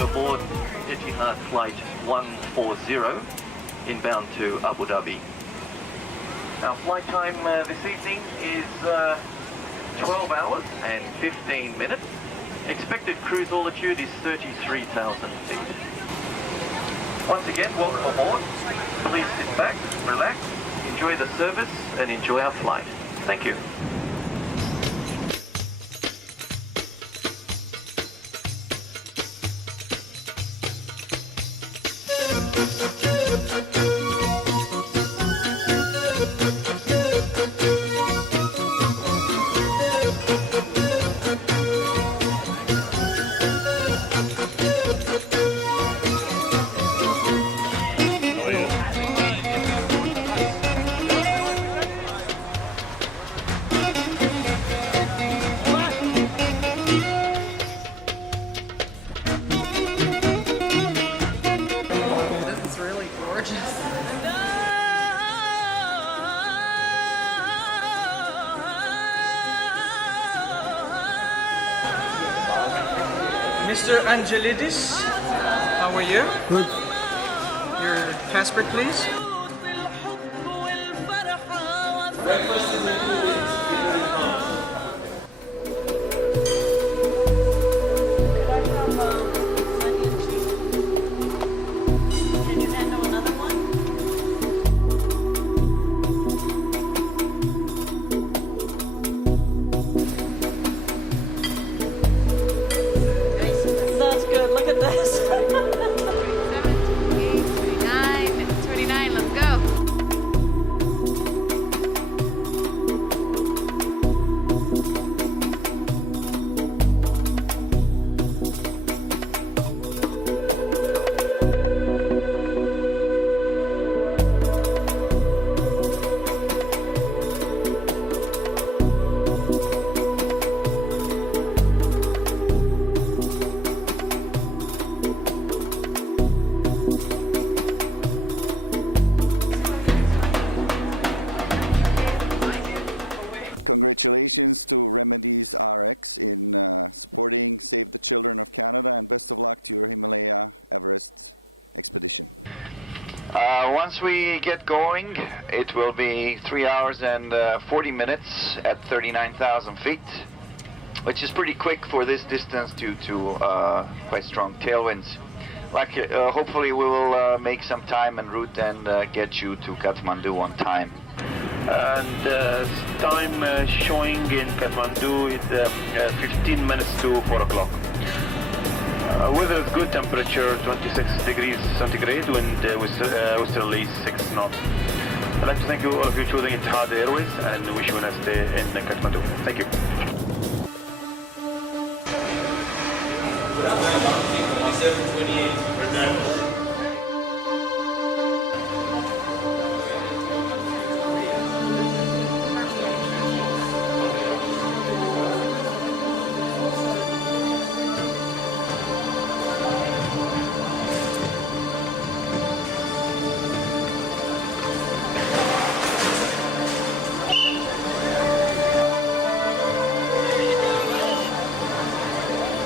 Aboard Etihad Flight 140 inbound to Abu Dhabi. Our flight time this evening is 12 hours and 15 minutes. Expected cruise altitude is 33,000 feet. Once again, welcome aboard. Please sit back, relax, enjoy the service and enjoy our flight. Thank you. This is really gorgeous. Mr. Angelidis, how are you? Good. Your passport, please. Breakfast is included. Can you handle another one? Sounds good. Look at this. 29, let's go. Congratulations to Remedies RX in supporting Save the Children of Canada, and best of luck to your Himalaya Everest expedition. Once we get going, it will be 3 hours and 40 minutes at 39,000 feet, which is pretty quick for this distance due to quite strong tailwinds. Hopefully we will make some time en route and get you to Kathmandu on time. And time showing in Kathmandu is 15 minutes to 4 o'clock. Weather is good, temperature 26 degrees centigrade, wind westerly 6 knots. I'd like to thank you all of you choosing Etihad Airways and wish you a nice day in Kathmandu. Thank you.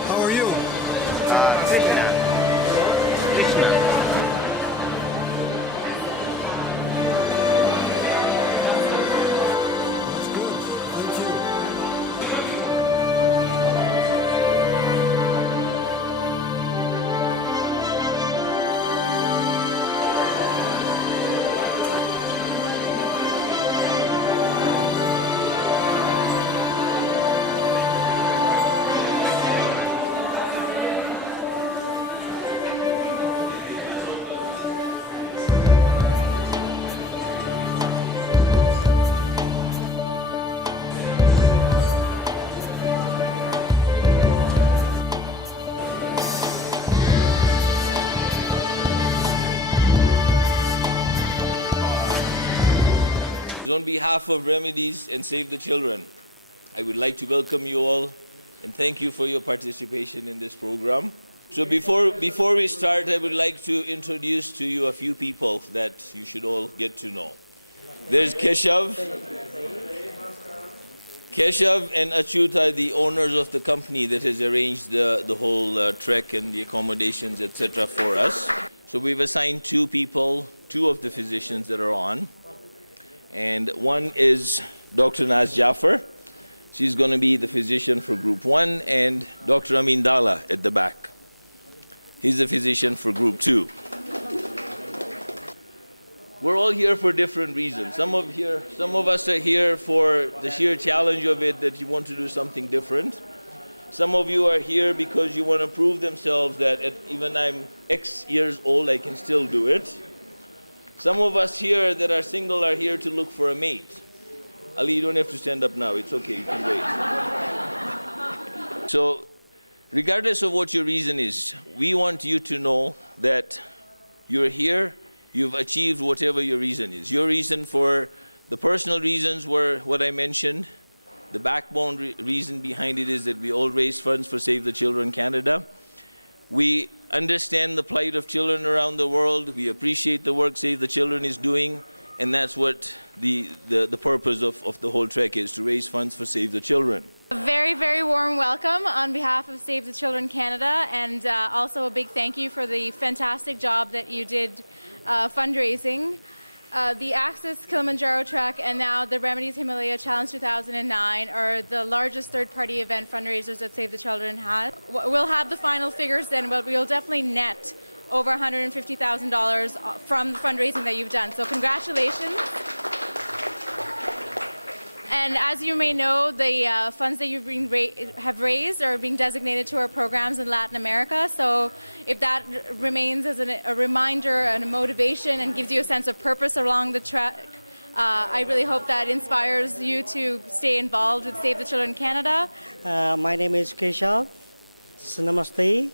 How are you? Krishna. Krishna. That's good. Thank you. On behalf of Remedies and Save the Children, I would like to welcome you all and thank you for your participation in this program. So before we start, I would like to introduce to you a few people that you should all get to know. There's Keshav. Keshav and Achyut are the owners of the company that has arranged the whole trek and the accommodations, etc. for us. So we've assigned two people, two of the physicians that are on. And one is Dr. Naz Jaffer. She's going to be the physician for Group 1, and Dr. Amin Dalla at the back. He's the physician for Group 2. We're all here for different reasons. Some of us are here for the sheer challenge of it, that you want to do something different. Some of you are here because you want to prove themselves that even I'm X years old, I can still do it. Some of us here that are single are here to look for a mate. Ali, you don't have to stand up now. It's okay, you can wait. So, regardless of what your reason is, we want you to know that you're here, you've achieved whatever your reason is. Your reason for the personal reasons were what I mentioned. The backbone reason behind it is that we all raise funds for Save the Children Canada. We understand the plight of children around the world. We appreciate the work Save the Children is doing. And that's what the purpose of the whole trek is, to raise funds for Save the Children. A very, very warm welcome on behalf of Save the Children Canada, and also a big thank you for the fantastic job that you did fundraising. The Access Kilimanjaro Trek and now the Remedies Himalaya Challenge 2009 are the largest third-party event fundraisers that Save the Children has. We'll have the final figures then, but we'll definitely net over $150,000 from the fundraising that you've done. So congratulations. And as you may know, the funds that you've have raised are being designated to our programs in Latin America. So if that remains as a reminder and a motivation and gives you a sense of purpose along the trek, I really hope that inspires you to stay involved with Save the Children Canada. My name is Keshav. Namaste.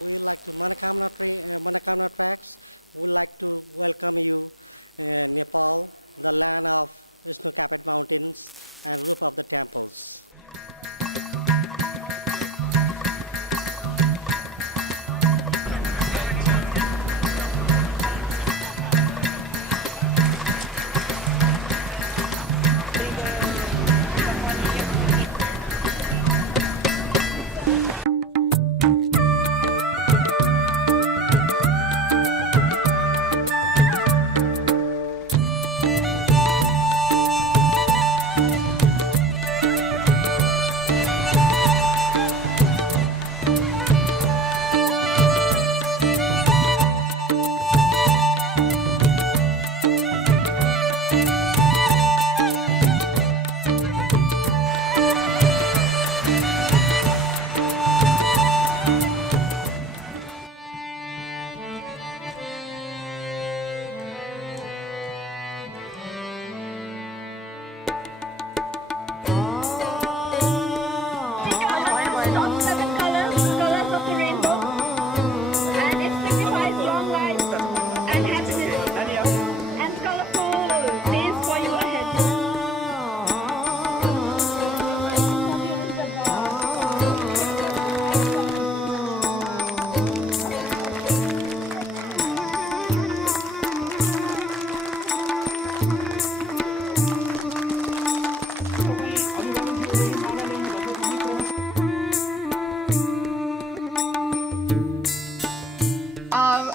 We like to Manakamna Tracks. We'd like to welcome you in Nepal, the land of snow-capped mountains and roof of the temples.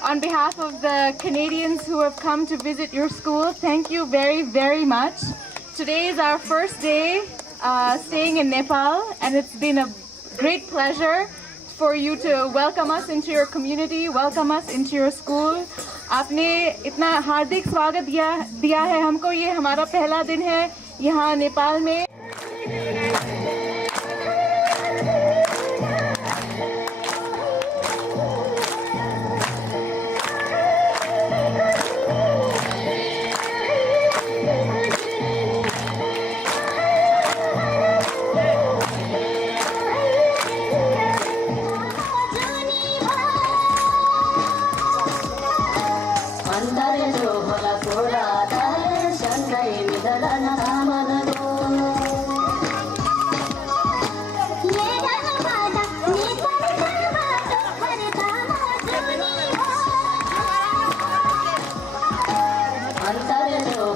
On behalf of the Canadians who have come to visit your school, thank you very, very much. Today is our first day staying in Nepal, and it's been a great pleasure for you to welcome us into your community, welcome us into your school. आपने इतना हार्दिक स्वागत दिया है हमको। ये हमारा पहला दिन है यहाँ नेपाल में। Antare to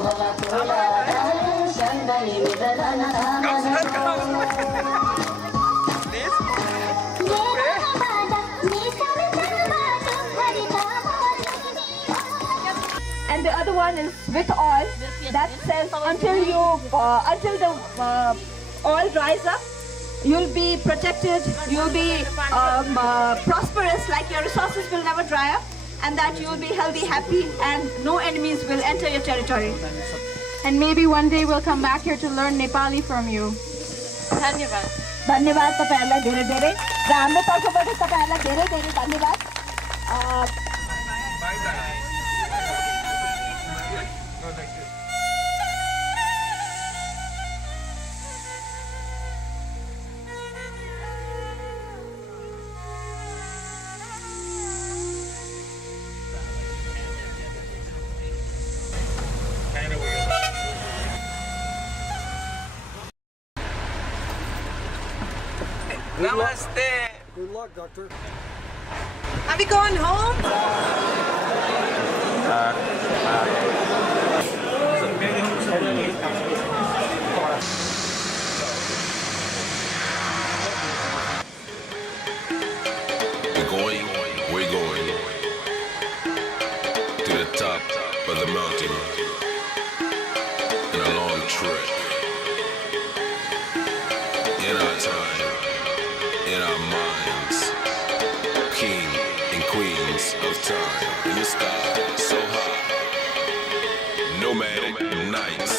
hola kola dale shandai midalana ramana And the other one is with oil. That says until the oil dries up, you'll be protected, you'll be prosperous, like your resources will never dry up, and that you will be healthy, happy, and no enemies will enter your territory. And maybe one day we'll come back here to learn Nepali from you. धन्यवाद. धन्यवाद तपाईहरुलाई धेरै धेरै र हाम्रो तर्फबाट तपाईहरुलाई धेरै धेरै धन्यवाद. Namaste. Good luck, Doctor. Are we going home? We're going to the top of the mountain in a long trek. In our time, in our minds, king and queens of time, in the sky, so high, nomadic nights.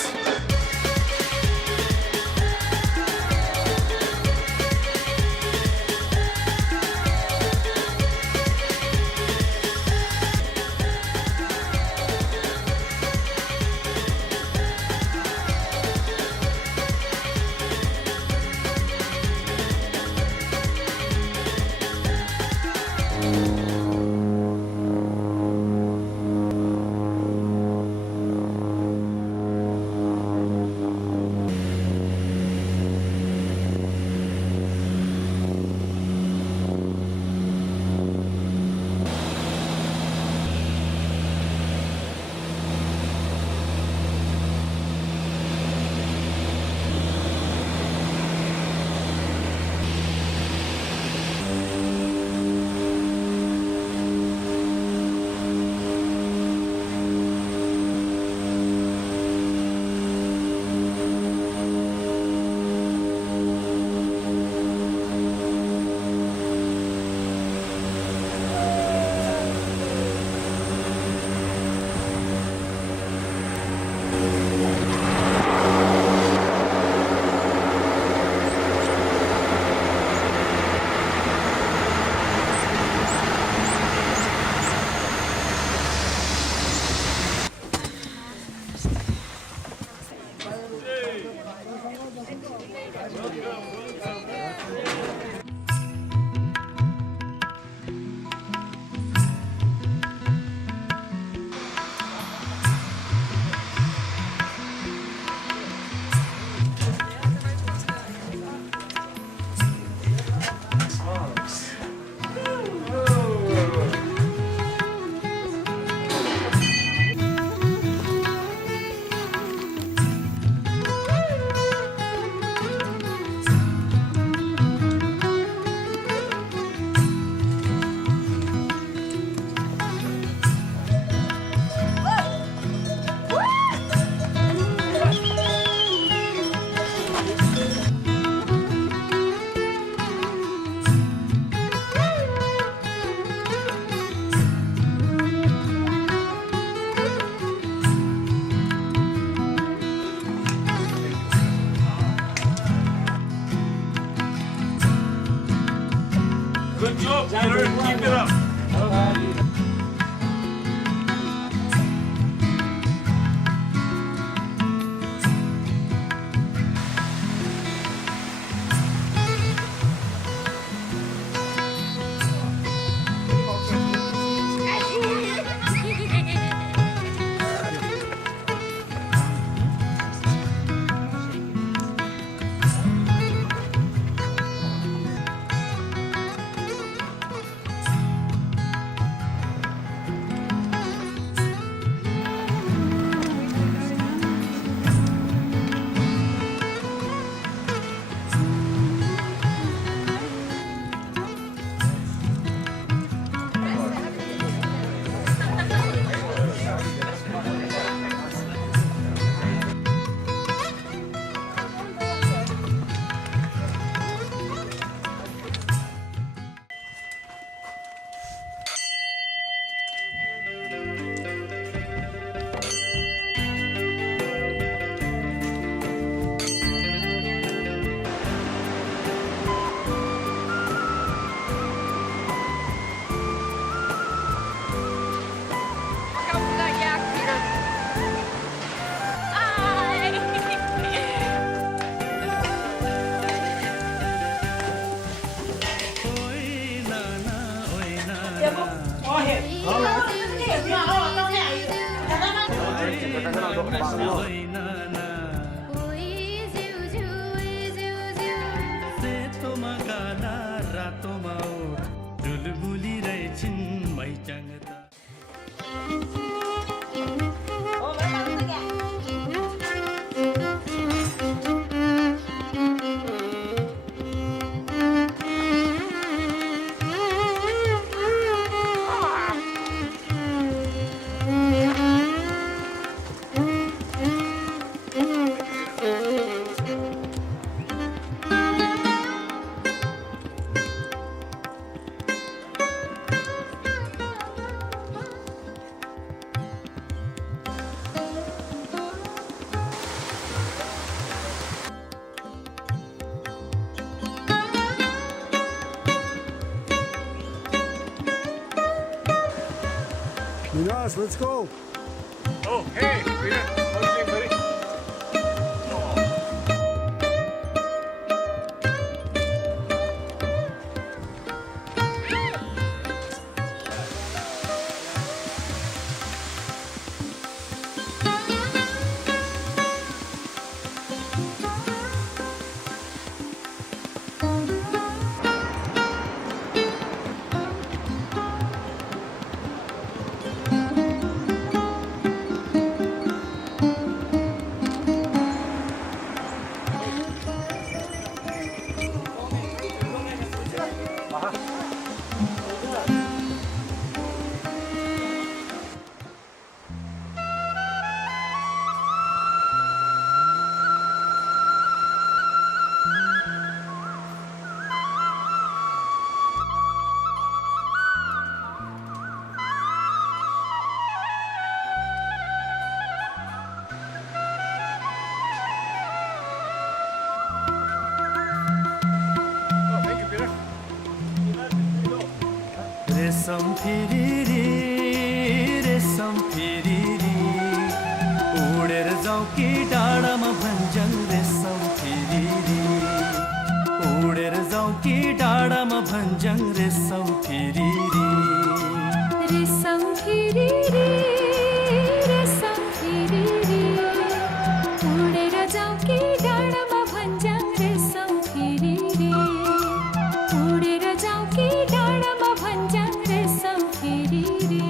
Good job, Taylor. Keep it up. Jonas, let's go. Oh, hey, Peter. How are you doing, buddy? रेशम फिरिरी रेशम फिरिरी उडेर जाउँ कि डाँडामा भन्ज्याङ रेशम फिरिरी उडेर जाउँ कि डाँडामा भन्ज्याङ रेशम फिरिरी रेशम फिरिरी रेशम फिरिरी उडेर जाउँ कि डाँडामा भन्ज्याङ रेशम फिरिरी उडेर जाउँ कि डाँडामा भन्ज्याङ रेशम फिरिरी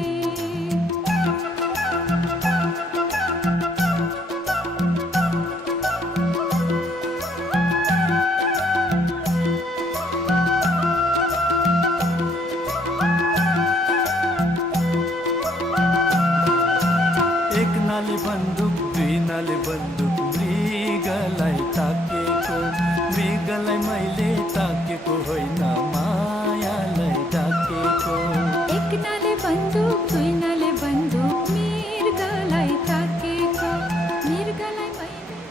एक नाले बन्दुक दुई नाले बन्दुक मृगलाई ताकेको मृगलाई मैले ताकेको होइन मायालाई ताकेको एक नाले बन्दुक दुई नाले बन्दुक मृगलाई ताकेको मृगलाई मैले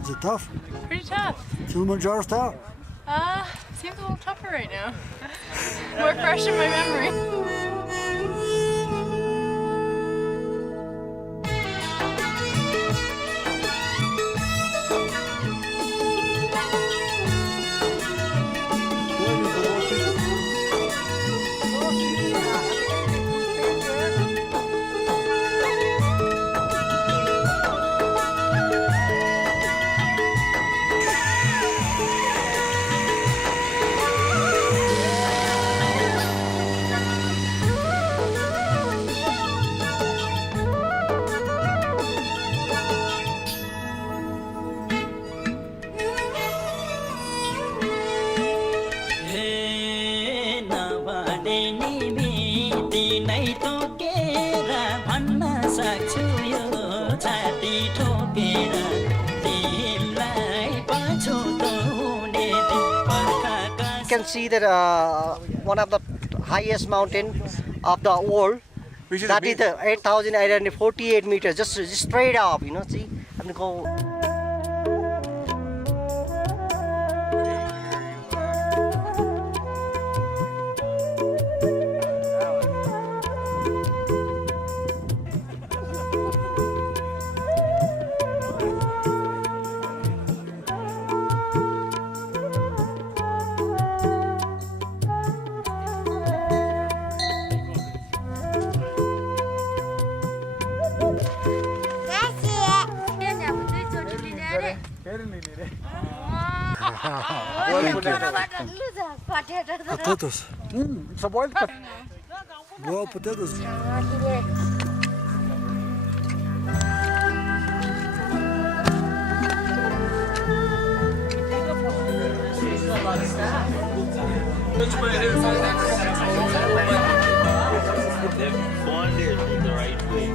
Is it tough? Pretty tough. Kilimanjaro's tough. Seems a little tougher right now. More fresh in my memory. You can see that one of the highest mountain of the world. Which is That the is the 8,848 meters, just straight up, you know, see? I'm gonna go. Potatoes. It's a boiled potato. Boiled potatoes. They're bonded in the right way.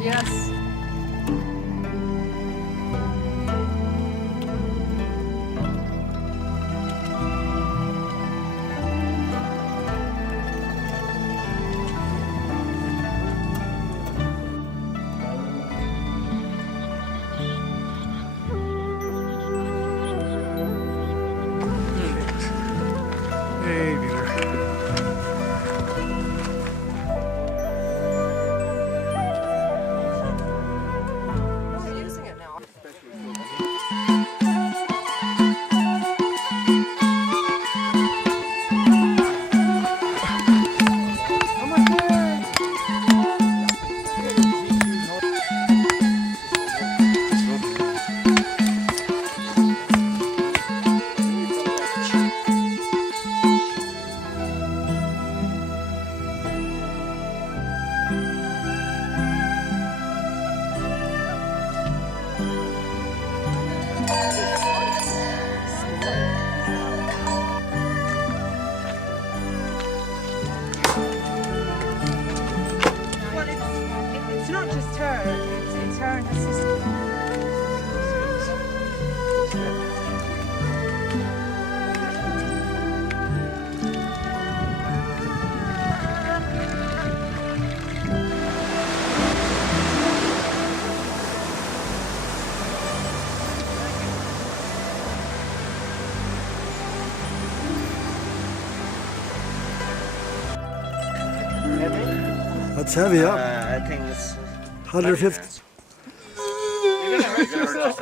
Yes. That's heavy, huh? I think it's 150. You're gonna hurt yourself.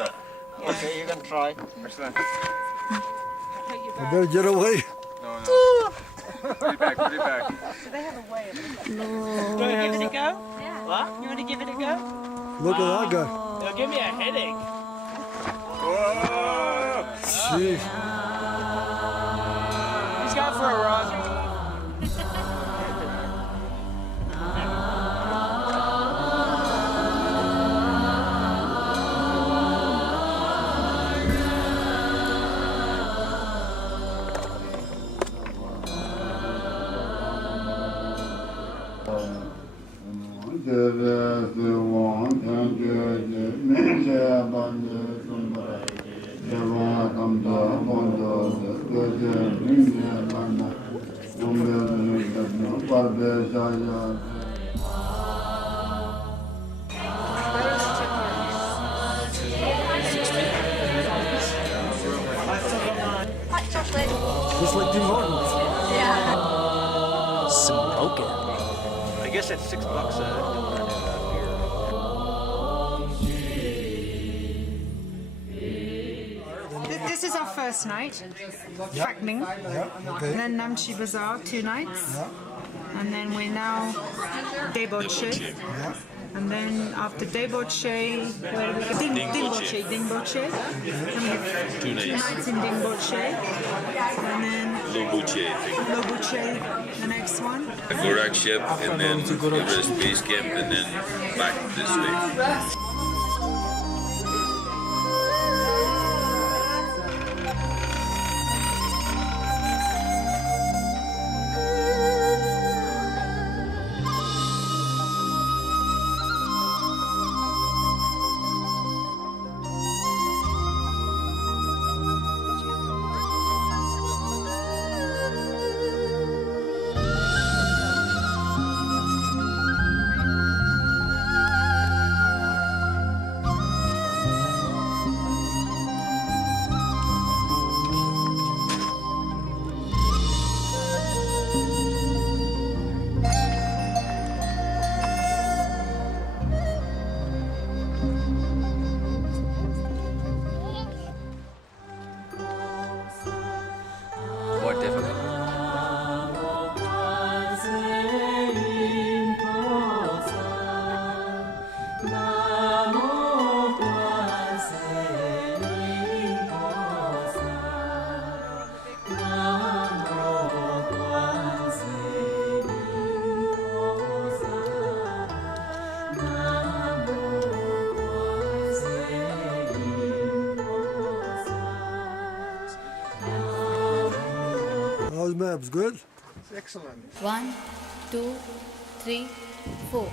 okay. You can try. I better get away. Put it back, put it back. Do you give it a go? What? You want to give it a go? Look at that guy. It'll give me a headache. Jeez. He's got for a run. Just like Tim Hortons. Smoking. I guess it's $6. this is our first night, Phak Ninh, Okay. and then Nam Chi Bazaar, 2 nights, and then we're now Deboche, and then after Deboche, where do we go? Dingboche. Then we have 2 nights in Dingboche, and then Lobuche, the next one. Gorakshep, and then Everest Base Camp, and then back this way. How's maps? Good? Excellent. 1, 2, 3, 4.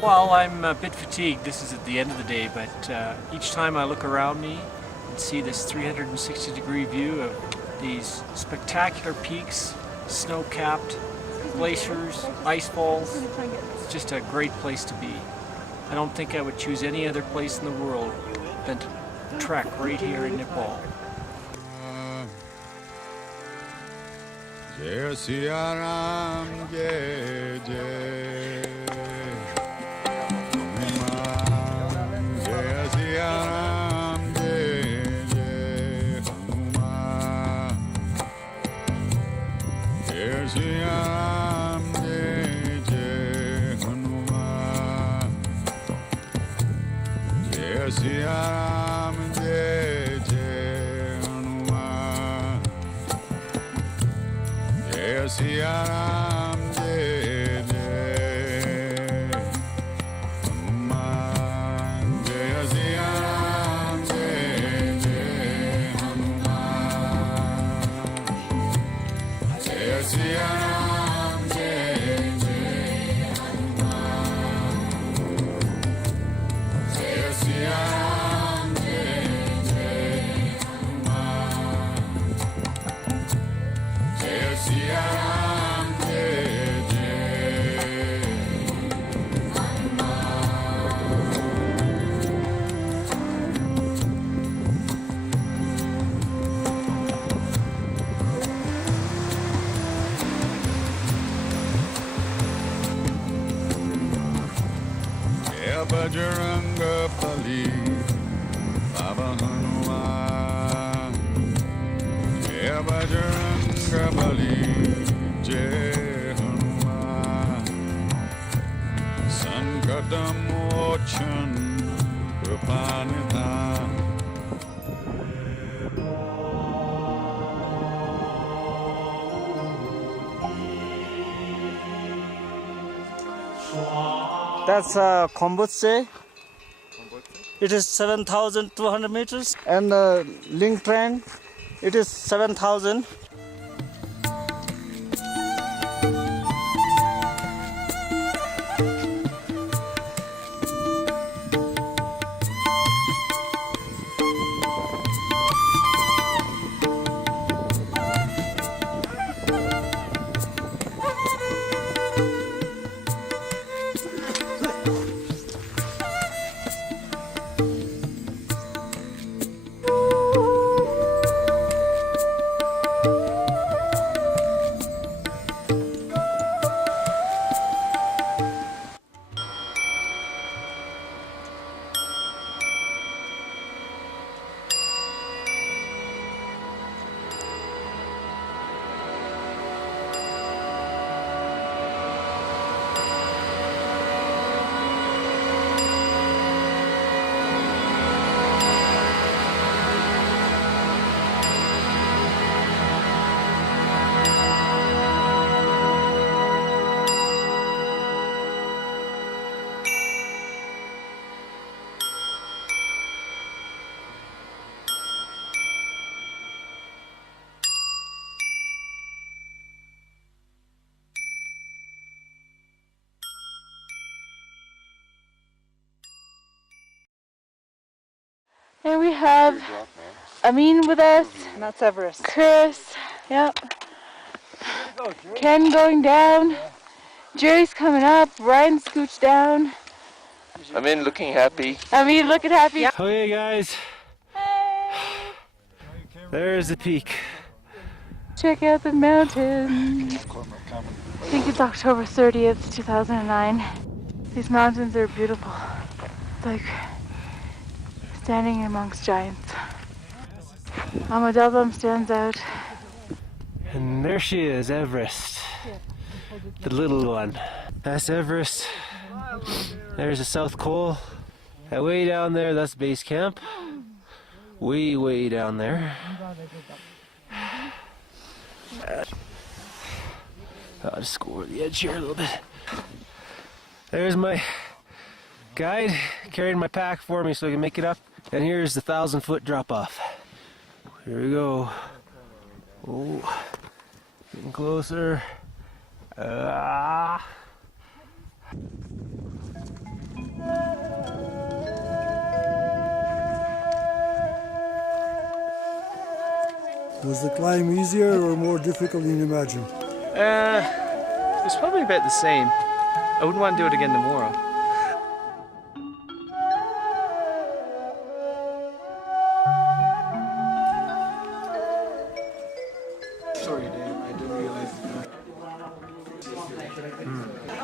Well, I'm a bit fatigued. This is at the end of the day, but each time I look around me and see this 360-degree view of these spectacular peaks, snow-capped, glaciers, ice falls, it's just a great place to be. I don't think I would choose any other place in the world than to trek right here in Nepal. Jai Siya Ram, Jai Jai. Jai Siya Ram, Jai Jai Hanuman. Jai Siya Ram, Jai Jai Hanuman. Jai Siya Ram, Jai Jai Hanuman. Jai Siya Ram, Jai Jai Hanuman. Jai Siya Ram, Jai Jai Hanuman. Jai Siya Ram, Jai Jai Hanuman. Jai Siya Ram, Jai Jai Hanuman. Jai Siya Ram, Jai Jai Hanuman. Jai Bajranga Bali, Baba Hanuman. Jai Bajranga Bali, Jai Hanuman. Sankatamochan, Kripanidhan. That's Kombutse. It is 7,200 meters. And Ling Train, it is 7,000. have Amin with us. And that's Everest. Chris, yep. Ken going down. Jerry's coming up. Ryan scooched down. Amin looking happy. Amin looking happy. Yep. Okay guys, there's the peak. Check out the mountains. I think it's October 30th, 2009. These mountains are beautiful. It's like standing amongst giants. Amadalbam stands out. And there she is, Everest. The little one. That's Everest. There's the South Col. And way down there, that's base camp. Way down there. I'll just go over the edge here a little bit. There's my guide carrying my pack for me so I can make it up. And here's the 1,000-foot drop off. Here we go. Oh, getting closer. Was the climb easier or more difficult than you imagined? It's probably about the same. I wouldn't want to do it again tomorrow.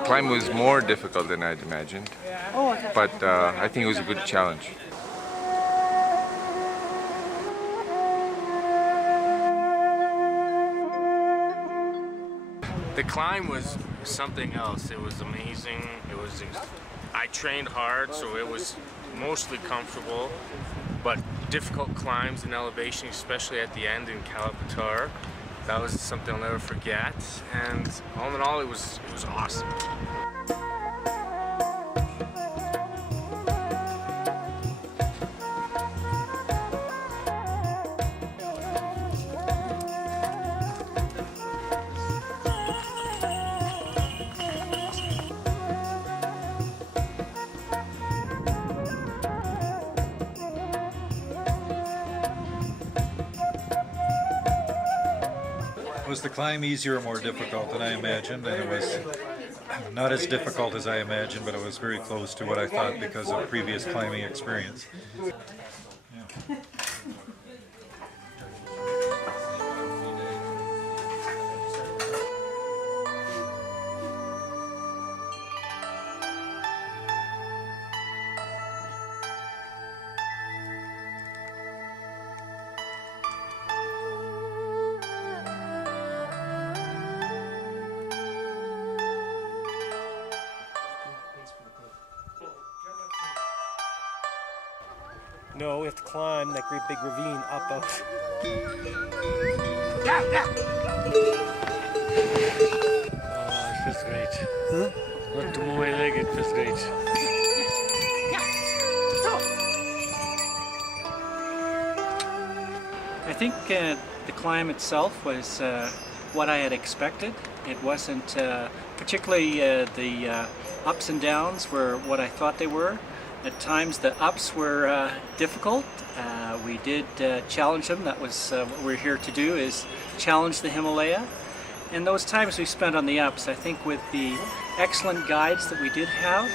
Climb was more difficult than I'd imagined, but I think it was a good challenge. The climb was something else. It was amazing. I trained hard, so it was mostly comfortable, but difficult climbs and elevation, especially at the end in Kalapatar. That was something I'll never forget, and all in all, it was awesome. Was the climb easier or more difficult than I imagined? And it was not as difficult as I imagined, but it was very close to what I thought because of previous climbing experience. No, we have to climb that great big ravine up out. Oh, it feels great. Huh? Not to move my leg, it feels great. I think the climb itself was what I had expected. It wasn't particularly the ups and downs were what I thought they were. At times the ups were difficult. We did challenge them. That was what we're here to do, is challenge the Himalaya. And those times we spent on the ups, I think with the excellent guides that we did have,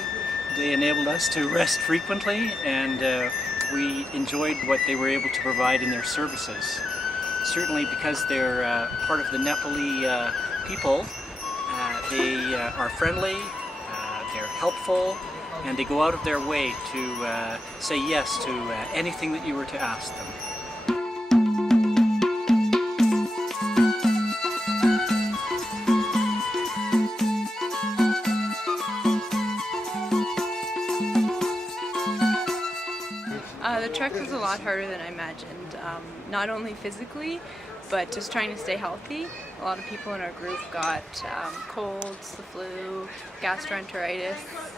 they enabled us to rest frequently, and we enjoyed what they were able to provide in their services. Certainly because they're part of the Nepali people, they are friendly, they're helpful, and they go out of their way to say yes to anything that you were to ask them. The trek was a lot harder than I imagined, not only physically, but just trying to stay healthy. A lot of people in our group got colds, the flu, gastroenteritis,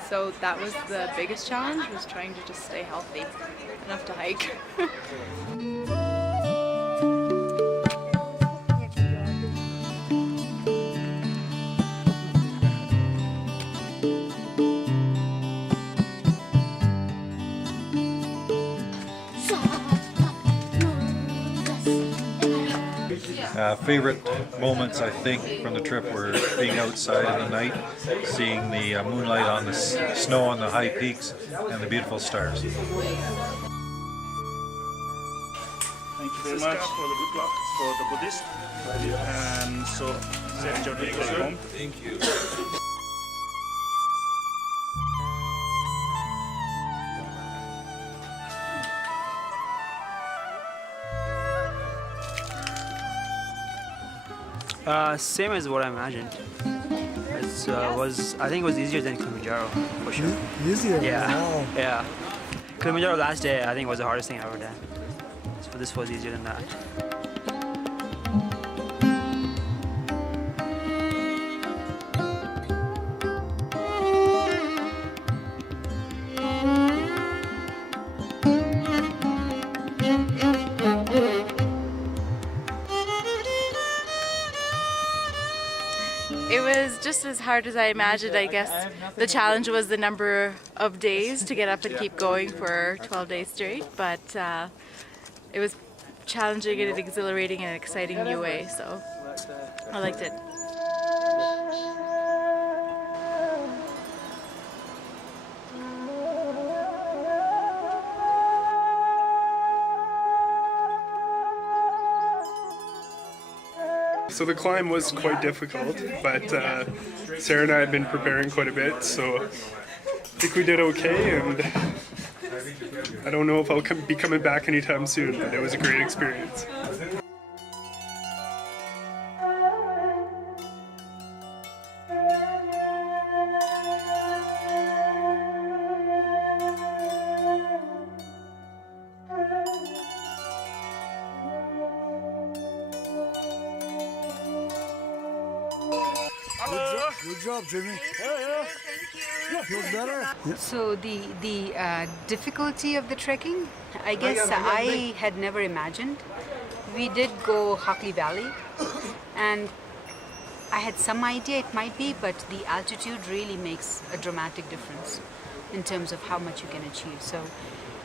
so that was the biggest challenge, was trying to just stay healthy enough to hike. Favorite moments, I think, from the trip were being outside in the night, seeing the moonlight on the snow on the high peaks, and the beautiful stars. Thank you very much for the good luck for the Buddhist. And so, send your day home. Thank you. Same as what I imagined. It's I think it was easier than Kilimanjaro for sure. Easier? Yeah. Wow. Yeah. Kilimanjaro last day I think was the hardest thing I've ever done. So this was easier than that. It was just as hard as I imagined, I guess. The challenge was the number of days to get up and keep going for 12 days straight, but it was challenging and exhilarating in an exciting new way, so I liked it. So the climb was quite difficult, but Sarah and I had been preparing quite a bit, so I think we did okay, and I don't know if I'll be coming back anytime soon, but it was a great experience. Good job, Jimmy. Yeah. Feels better? So the difficulty of the trekking, I guess I had never imagined. We did go Hockley Valley, and I had some idea it might be, but the altitude really makes a dramatic difference in terms of how much you can achieve. So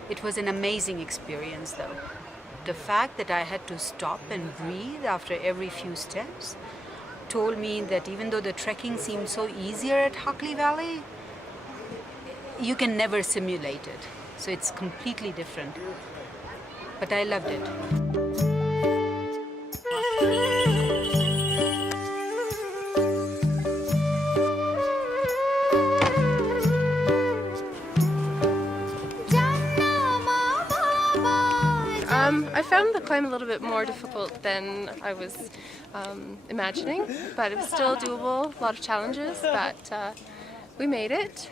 it was an amazing experience, though. The fact that I had to stop and breathe after every few steps told me that even though the trekking seemed so easier at Hockley Valley, you can never simulate it. So it's completely different. But I loved it. I found the climb a little bit more difficult than I was imagining, but it was still doable, a lot of challenges, but we made it.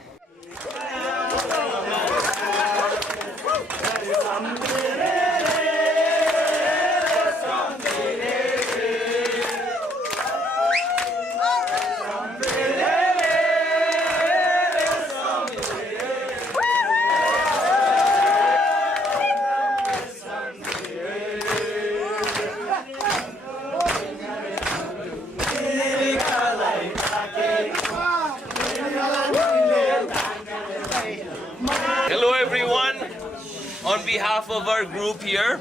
Hello everyone, on behalf of our group here,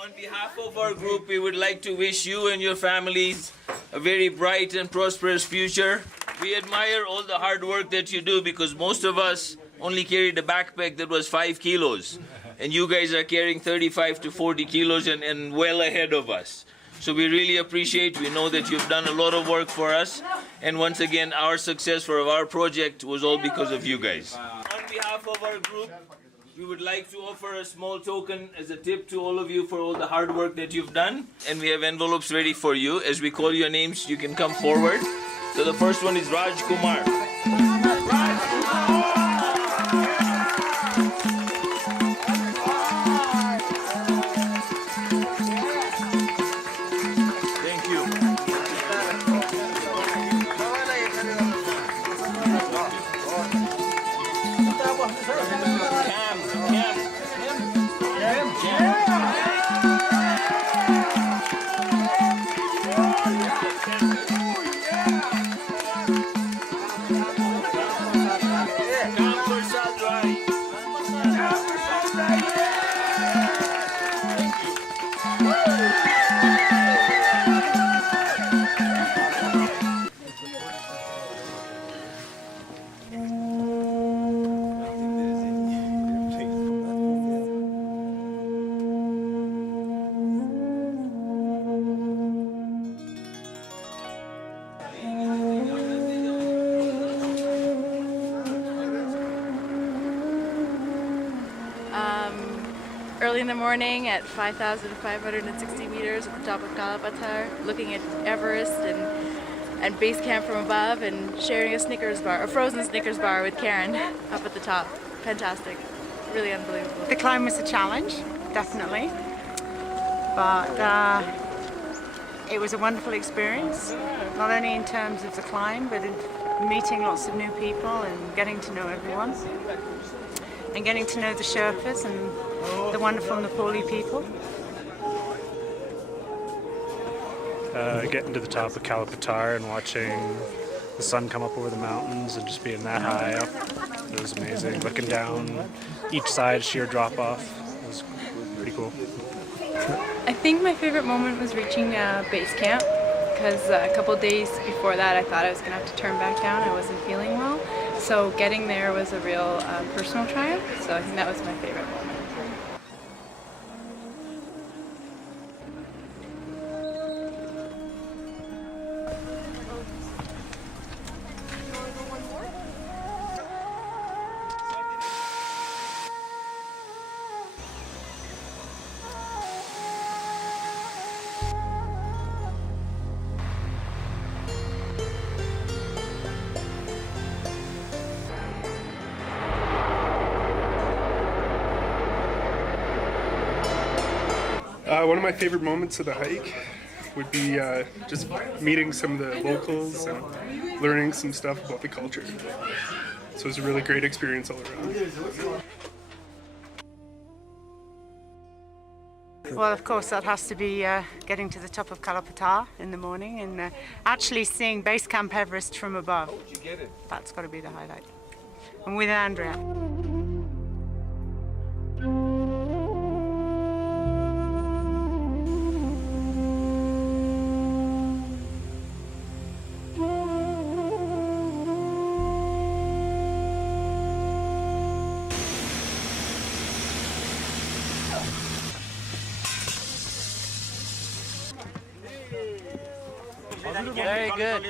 On behalf of our group, we would like to wish you and your families a very bright and prosperous future. We admire all the hard work that you do because most of us only carried a backpack that was 5 kilos. And you guys are carrying 35 to 40 kilos and well ahead of us. So we really appreciate, we know that you've done a lot of work for us. And once again, our success for our project was all because of you guys. On behalf of our group, we would like to offer a small token as a tip to all of you for all the hard work that you've done. And we have envelopes ready for you. As we call your names, you can come forward. So the first one is Raj Kumar. early in the morning at 5,560 meters at the top of Kalapatar, looking at Everest and base camp from above, and sharing a Snickers bar, a frozen Snickers bar with Karen up at the top. Fantastic. Really unbelievable. The climb was a challenge, definitely. But it was a wonderful experience, not only in terms of the climb, but in meeting lots of new people and getting to know everyone. And getting to know the Sherpas and the wonderful Nepali people. Getting to the top of Kalapatar and watching the sun come up over the mountains and just being that high up, it was amazing. Looking down each side, sheer drop off, it was pretty cool. I think my favorite moment was reaching base camp, because a couple days before that I thought I was going to have to turn back down. I wasn't feeling well. So getting there was a real personal triumph, so I think that was my favorite moment. One of my favorite moments of the hike would be just meeting some of the locals and learning some stuff about the culture. So it was a really great experience all around. Well, of course, that has to be getting to the top of Kalapatar in the morning and actually seeing Base Camp Everest from above. How would you get it? That's got to be the highlight. And with Andrea. Very good.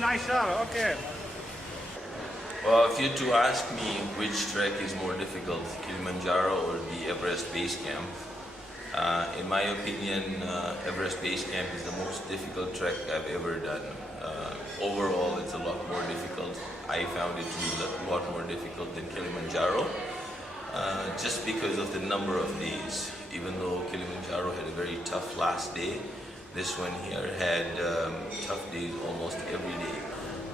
Nice shot, okay. Well, if you to ask me which trek is more difficult, Kilimanjaro or the Everest Base Camp, in my opinion, Everest Base Camp is the most difficult trek I've ever done. Overall, it's a lot more difficult. I found it to be a lot more difficult than Kilimanjaro, just because of the number of days. Even though Kilimanjaro had a very tough last day, this one here had tough days almost every day.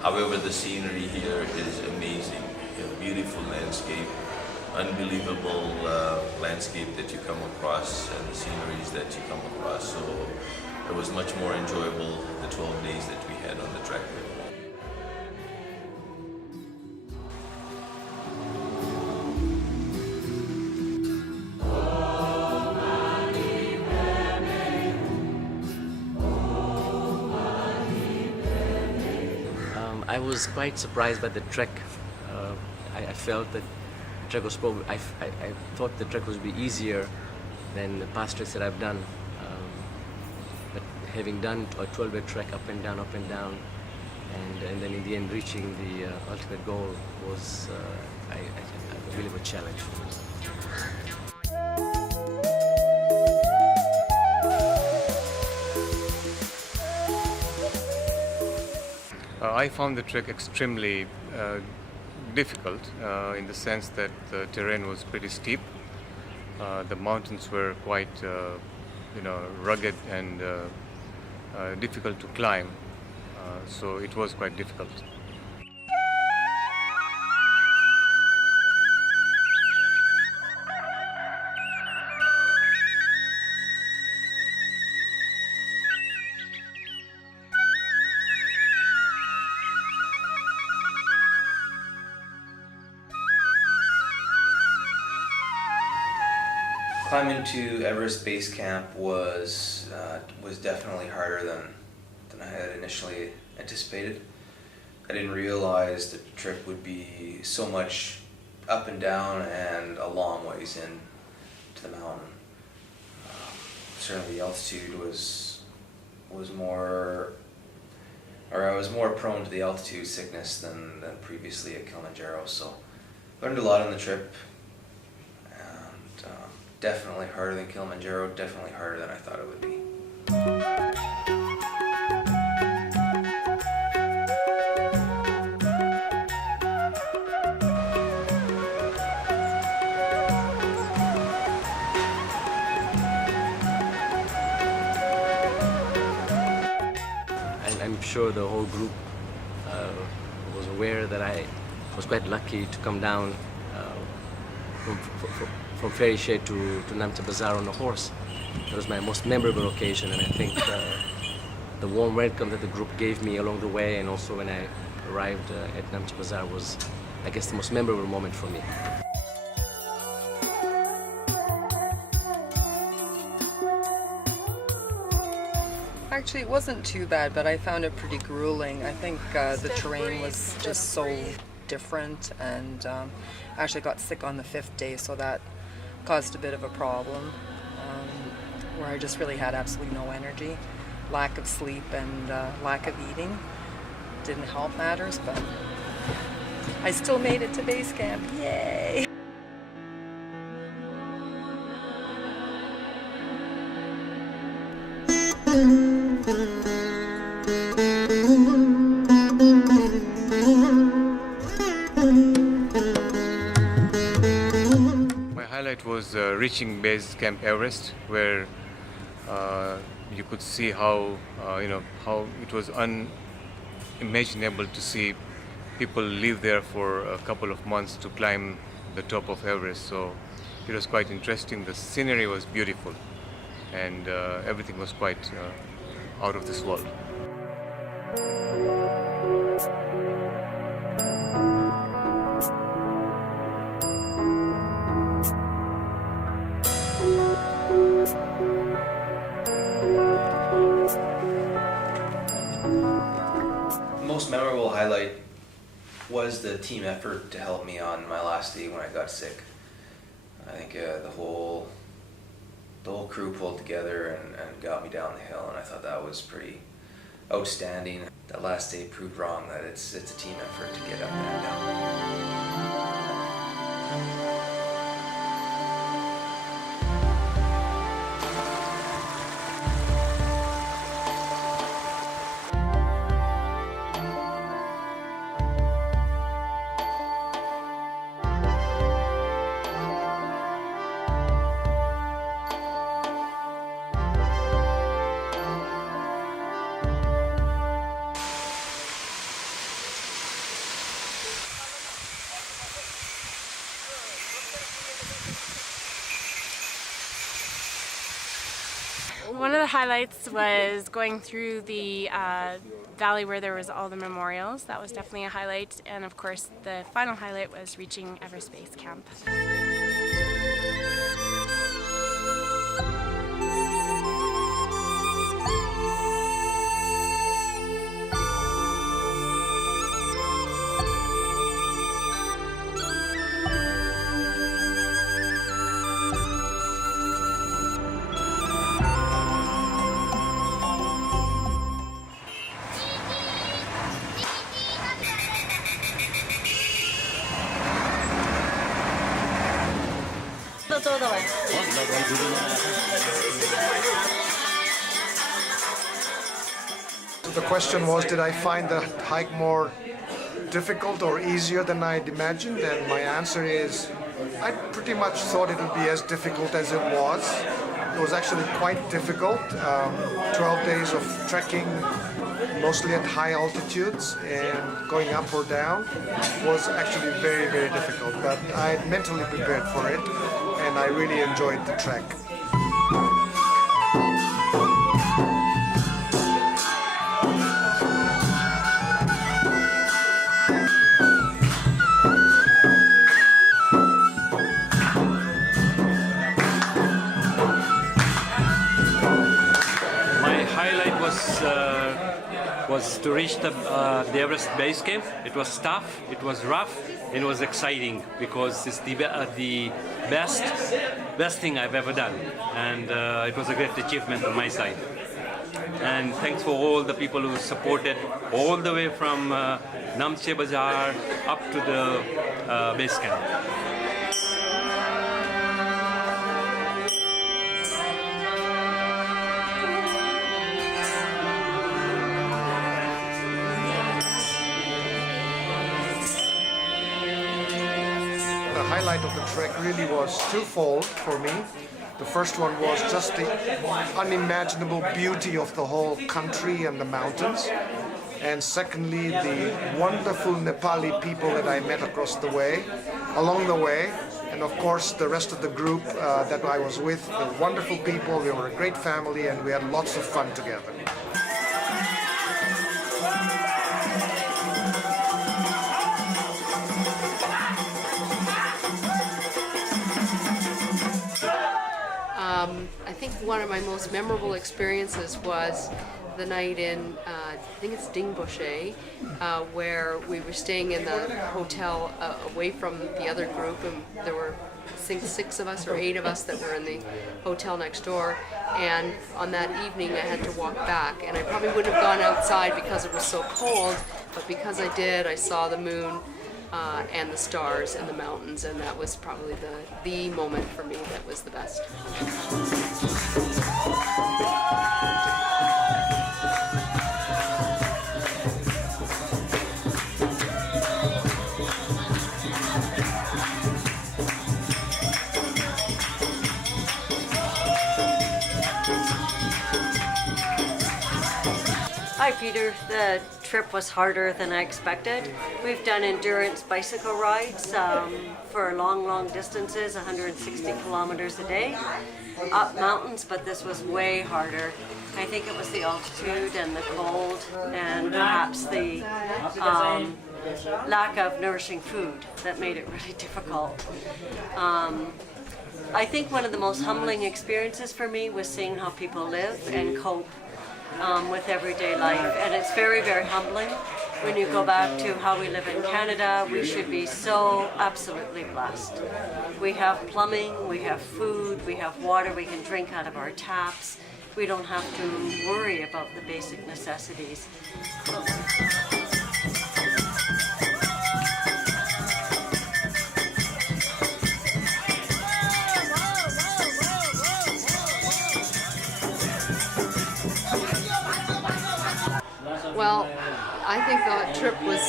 However, the scenery here is amazing. A beautiful landscape, unbelievable landscape that you come across, and the sceneries that you come across. So it was much more enjoyable the 12 days that we had on the trek. I was quite surprised by the trek. I felt that the trek was probably, I thought the trek would be easier than the past treks that I've done. But having done a 12-day trek up and down, and then in the end reaching the ultimate goal was a really a challenge for me. I found the trek extremely difficult in the sense that the terrain was pretty steep. The mountains were quite, rugged and difficult to climb, so it was quite difficult. Climbing to Everest Base Camp was definitely harder than I had initially anticipated. I didn't realize that the trip would be so much up and down and a long ways in to the mountain. Certainly the altitude was more, or I was more prone to the altitude sickness than previously at Kilimanjaro. So learned a lot on the trip. Definitely harder than Kilimanjaro, definitely harder than I thought it would be. I'm sure the whole group was aware that I was quite lucky to come down from Ferry Shed to Namche Bazaar on a horse. That was my most memorable occasion, and I think the warm welcome that the group gave me along the way, and also when I arrived at Namche Bazaar, was, I guess, the most memorable moment for me. Actually, it wasn't too bad, but I found it pretty grueling. I think the terrain was just so different, and actually got sick on the 5th day, so that caused a bit of a problem, where I just really had absolutely no energy. Lack of sleep and lack of eating didn't help matters, but I still made it to base camp. Yay! It was reaching base camp Everest, where you could see how how it was unimaginable to see people live there for a couple of months to climb the top of Everest. So it was quite interesting. The scenery was beautiful, and everything was quite out of this world. Most memorable highlight was the team effort to help me on my last day when I got sick. I think the whole crew pulled together and got me down the hill, and I thought that was pretty outstanding. That last day proved wrong, that it's a team effort to get up and down. One of the highlights was going through the valley where there was all the memorials. That was definitely a highlight, and of course the final highlight was reaching Everest Base Camp. The question was, did I find the hike more difficult or easier than I'd imagined, and my answer is I pretty much thought it would be as difficult as it was. It was actually quite difficult. 12 days of trekking, mostly at high altitudes, and going up or down was actually very, very difficult. But I mentally prepared for it, and I really enjoyed the trek. Was to reach the Everest base camp. It was tough, it was rough, and it was exciting because it's the best thing I've ever done, and it was a great achievement on my side. And thanks for all the people who supported all the way from Namche Bazaar up to the base camp. The highlight of the trek really was twofold for me. The first one was just the unimaginable beauty of the whole country and the mountains. And secondly, the wonderful Nepali people that I met along the way. And of course, the rest of the group that I was with, were wonderful people. We were a great family and we had lots of fun together. I think one of my most memorable experiences was the night in, I think it's Dingboche, where we were staying in the hotel away from the other group, and there were six of us or 8 of us that were in the hotel next door, and on that evening I had to walk back, and I probably wouldn't have gone outside because it was so cold, but because I did, I saw the moon and the stars and the mountains, and that was probably the moment for me that was the best. Hi Peter, the trip was harder than I expected. We've done endurance bicycle rides for long distances, 160 kilometers a day, up mountains, but this was way harder. I think it was the altitude and the cold and perhaps the lack of nourishing food that made it really difficult. I think one of the most humbling experiences for me was seeing how people live and cope with everyday life, and it's very, very humbling when you go back to how we live in Canada. We should be so absolutely blessed. We have plumbing, we have food, we have water we can drink out of our taps. We don't have to worry about the basic necessities. Well, I think the trip was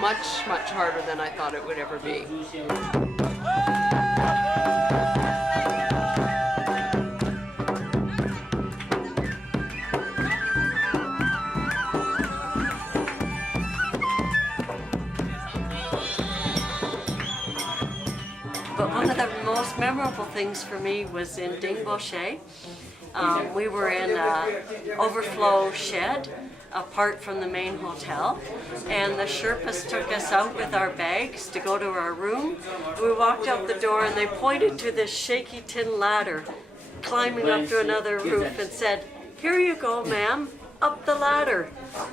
much harder than I thought it would ever be. But one of the most memorable things for me was in Dingboche. We were in an overflow shed apart from the main hotel, and the Sherpas took us out with our bags to go to our room. We walked out the door and they pointed to this shaky tin ladder climbing up to another roof and said, "Here you go, ma'am, up the ladder."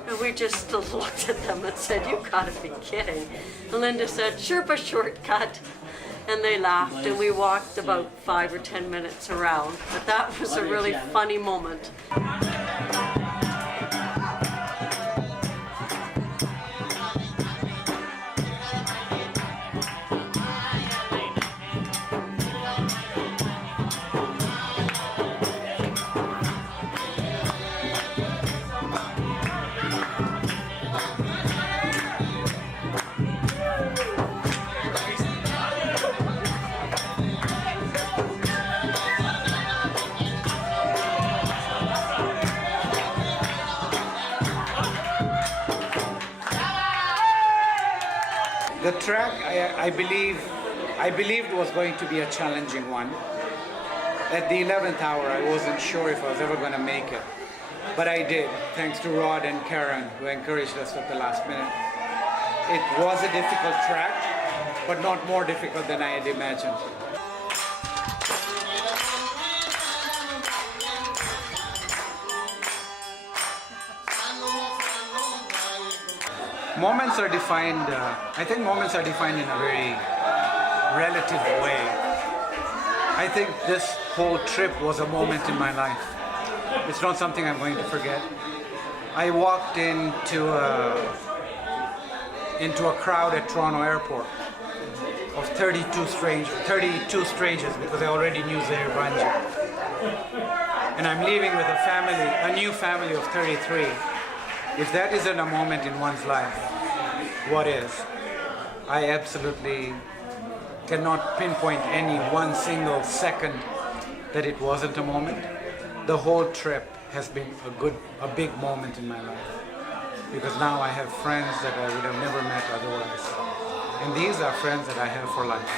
And we just looked at them and said, "You gotta be kidding." And Linda said, "Sherpa shortcut." And they laughed, and we walked about 5 or 10 minutes around. But that was a really funny moment. The track, I believed was going to be a challenging one. At the 11th hour, I wasn't sure if I was ever going to make it. But I did, thanks to Rod and Karen, who encouraged us at the last minute. It was a difficult track, but not more difficult than I had imagined. Moments are defined, I think moments are defined in a very relative way. I think this whole trip was a moment in my life. It's not something I'm going to forget. I walked into a crowd at Toronto Airport of 32 strangers because I already knew Zaire Banji. And I'm leaving with a new family of 33. If that isn't a moment in one's life, what is? I absolutely cannot pinpoint any one single second that it wasn't a moment. The whole trip has been a big moment in my life, because now I have friends that I would have never met otherwise. And these are friends that I have for life.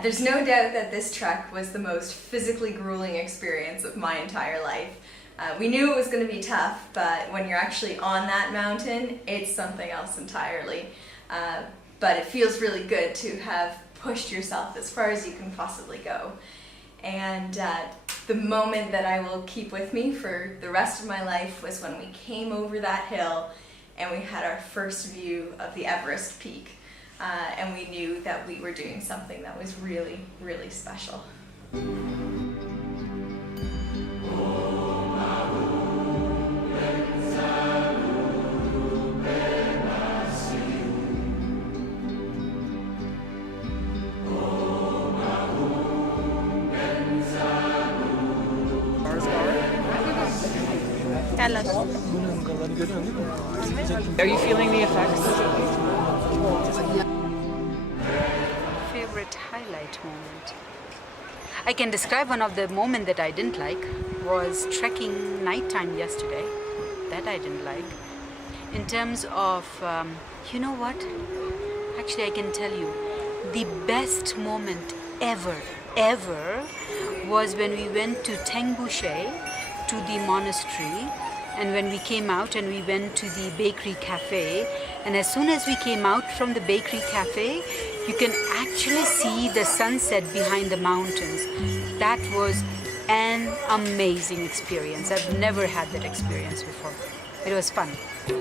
There's no doubt that this trek was the most physically grueling experience of my entire life. We knew it was going to be tough, but when you're actually on that mountain, it's something else entirely. But it feels really good to have pushed yourself as far as you can possibly go. And the moment that I will keep with me for the rest of my life was when we came over that hill and we had our first view of the Everest peak. And we knew that we were doing something that was really, really special. Are you feeling the effects? Favorite highlight moment? I can describe one of the moments that I didn't like was trekking nighttime yesterday. That I didn't like. In terms of, you know what? Actually, I can tell you, the best moment ever was when we went to Tengbuche, to the monastery, and when we came out and we went to the bakery cafe, and as soon as we came out from the bakery cafe, you can actually see the sunset behind the mountains. That was an amazing experience. I've never had that experience before. It was fun. And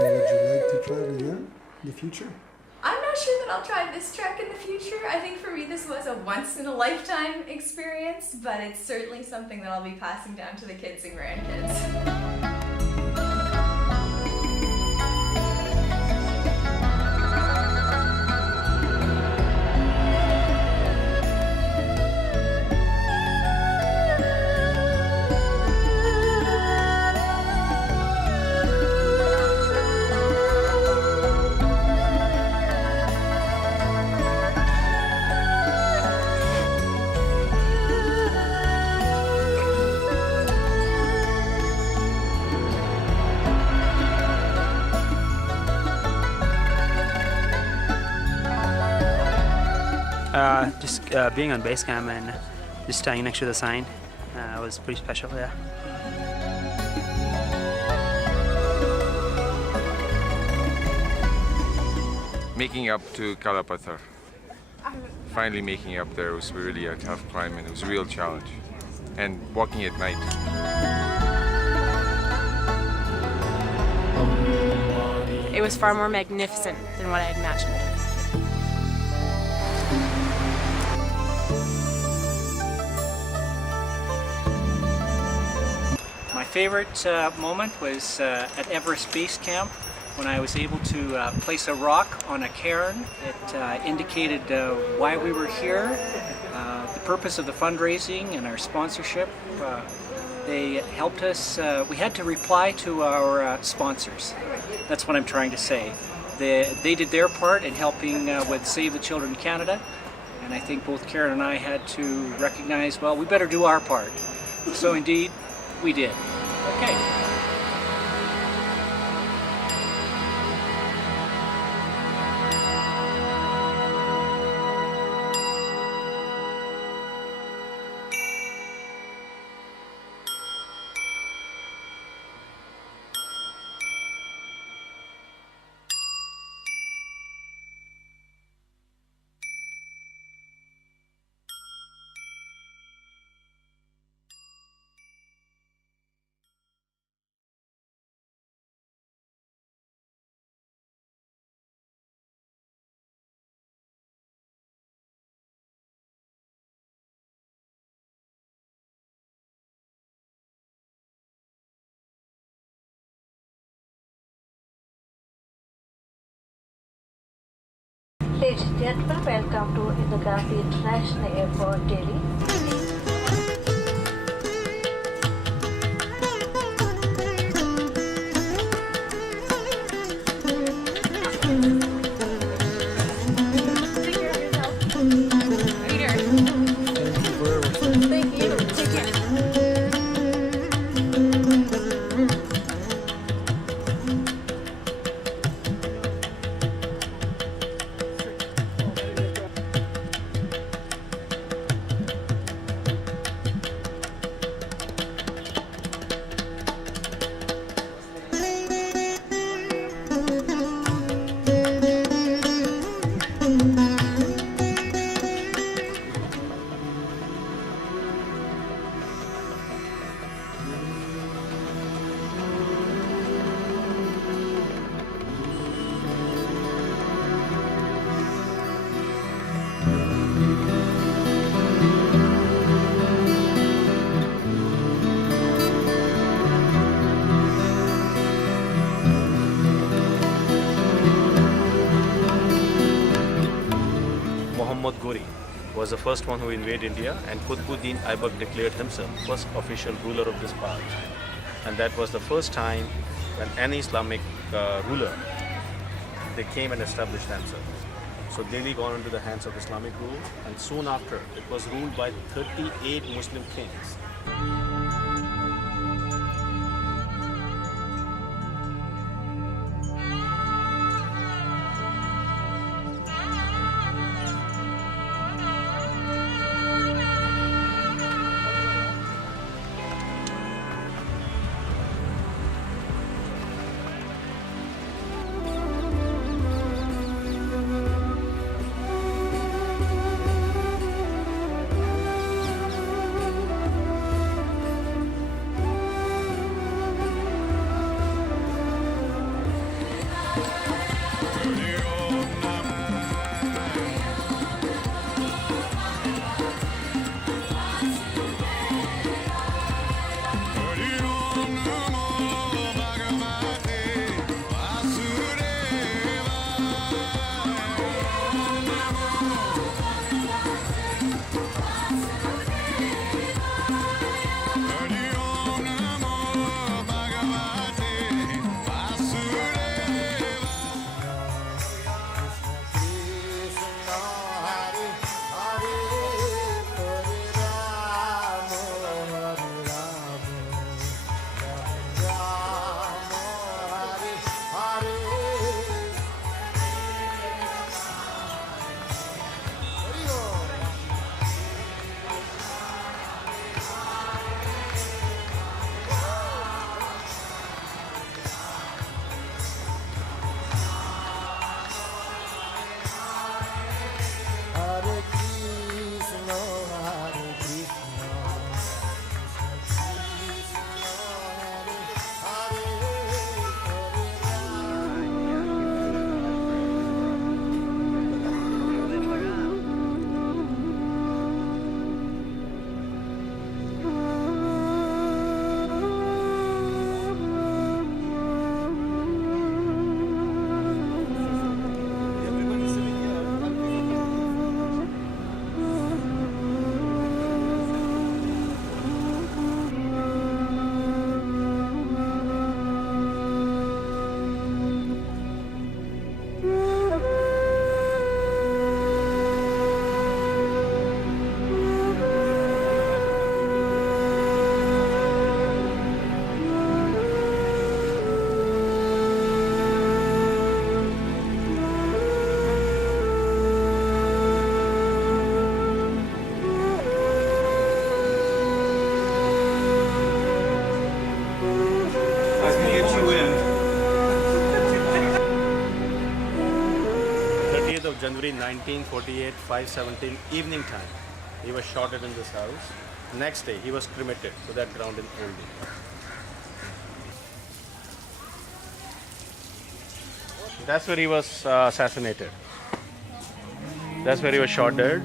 would you like to try it again in the future? I'm not sure that I'll try this trek in the future. I think for me this was a once-in-a-lifetime experience, but it's certainly something that I'll be passing down to the kids and grandkids. Just being on base camp and just standing next to the sign was pretty special, yeah. Making up to Kalapathar. Finally making up there was really a tough climb and it was a real challenge. And walking at night. It was far more magnificent than what I had imagined. My favorite moment was at Everest Base Camp when I was able to place a rock on a cairn. It indicated why we were here, the purpose of the fundraising and our sponsorship. They helped us. We had to reply to our sponsors. That's what I'm trying to say. They did their part in helping with Save the Children Canada, and I think both Karen and I had to recognize, well, we better do our part. So indeed, we did. Okay. Ladies and gentlemen, welcome to Indira Gandhi International Airport, Delhi. Please. Thank you. Take care. Was the first one who invaded India, and Qutbuddin Aibak declared himself first official ruler of this part. And that was the first time when any Islamic ruler, they came and established themselves. So Delhi got into the hands of Islamic rule, and soon after it was ruled by 38 Muslim kings. That's where he was assassinated. That's where he was shot dead.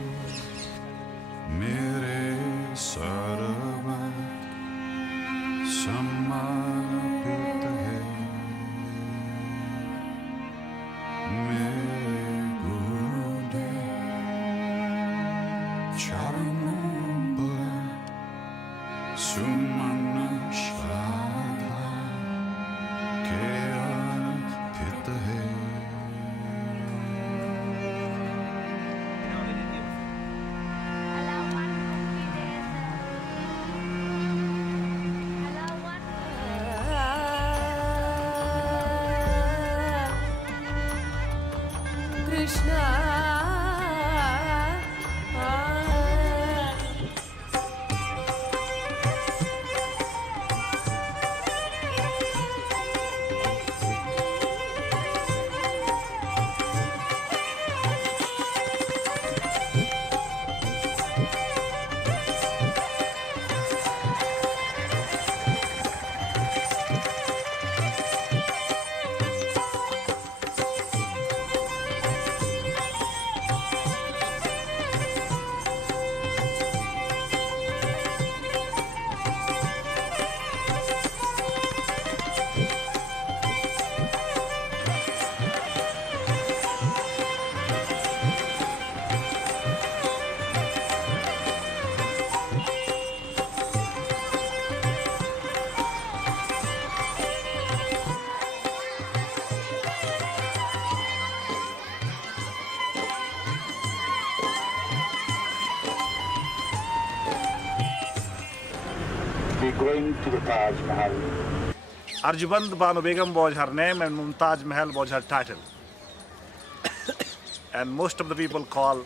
Going to the Taj Mahal. Arjuband Banu Begum was her name and Mumtaz Mahal was her title. And most of the people call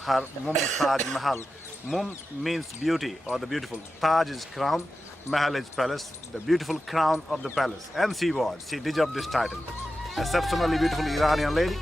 her Mumtaz Mahal. Mum means beauty or the beautiful. Taj is crown, Mahal is palace, the beautiful crown of the palace. And she was. She deserved this title. Exceptionally beautiful Iranian lady.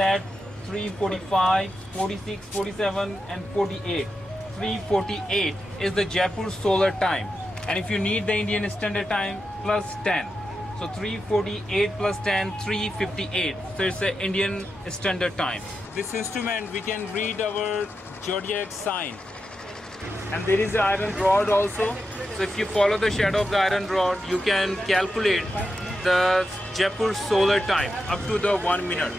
At 3:45, 46, 47 and 48. 3:48 is the Jaipur solar time. And if you need the Indian Standard Time, plus 10. So 348 plus 10, 358. So it's the Indian Standard Time. This instrument, we can read our zodiac sign. And there is the iron rod also. So if you follow the shadow of the iron rod, you can calculate the Jaipur solar time up to the 1 minute.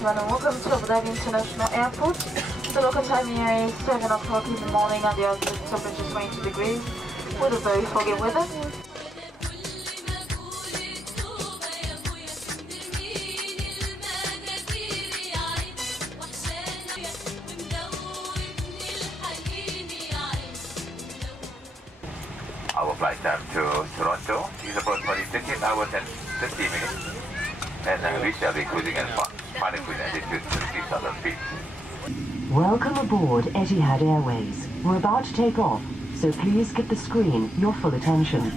Welcome to Abu Dhabi International Airport. The local time here is 7 o'clock in the morning and the altitude temperature is 22 degrees with a very foggy weather. Our flight time to Toronto is approximately 15 hours and 50 minutes, and we shall be cruising at adequate altitude to 6,000 feet. Welcome aboard Etihad Airways. We're about to take off, so please give the screen your full attention.